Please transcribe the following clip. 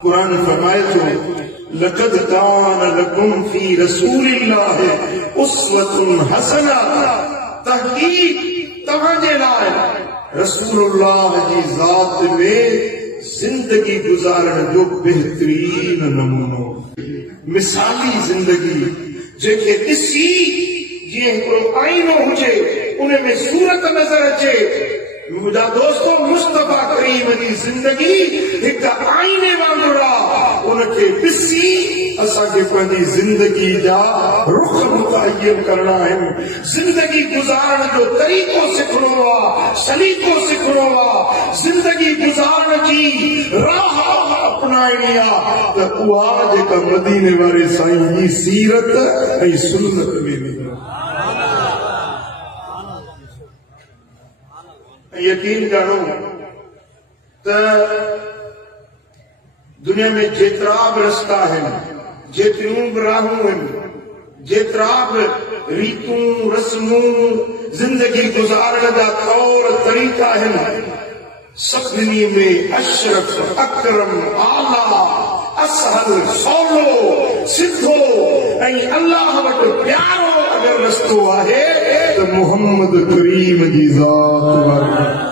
कुरान फरमाए तो लक़द कान लकुम फी रसूलिल्लाहि उस्वतुन हसना, तहकीक तव्हांजे लाइ रसूलुल्लाह जी ज़ात में जिंदगी गुजारण जो बेहतरीन नमूनो, मिसाली जिंदगी जेके ॾिसी जीअं हिकिड़ो आईनो हुजे उन में सूरत नज़र अचे। मुझा दोस्तों, मुस्तफा करीम जी जिंदगी एक आईने वांगुरु आहे, उनखे ॾिसी असांखे पंहिंजी जिंदगी जा रुख मुतयन करणा आहिनि। जिंदगी गुज़ारण जो तरीक़ो सिखणो आहे, सलीक़ो सिखणो आहे, जिंदगी गुज़ारण जी राह अपनाइणी आहे त उहा जेका मदीने वारे साईं जी सीरत ऐं सुन्नत में वेंदी। यकीन जानो त दुनिया में जेतिरा बि रस्ता आहिनि, जेतिरियूं बि राहूं आहिनि, जेतिरा बि रीतूं रस्मूं जिंदगी गुज़ारण जा तौर तरीक़ा आहिनि, सभिनी में अशरफ अकरम आला असहल सवलो सिधो ऐं अल्लाह वटि प्यारो अगरि रस्तो आहे त मुहम्मद करीम जी ज़ात वारो।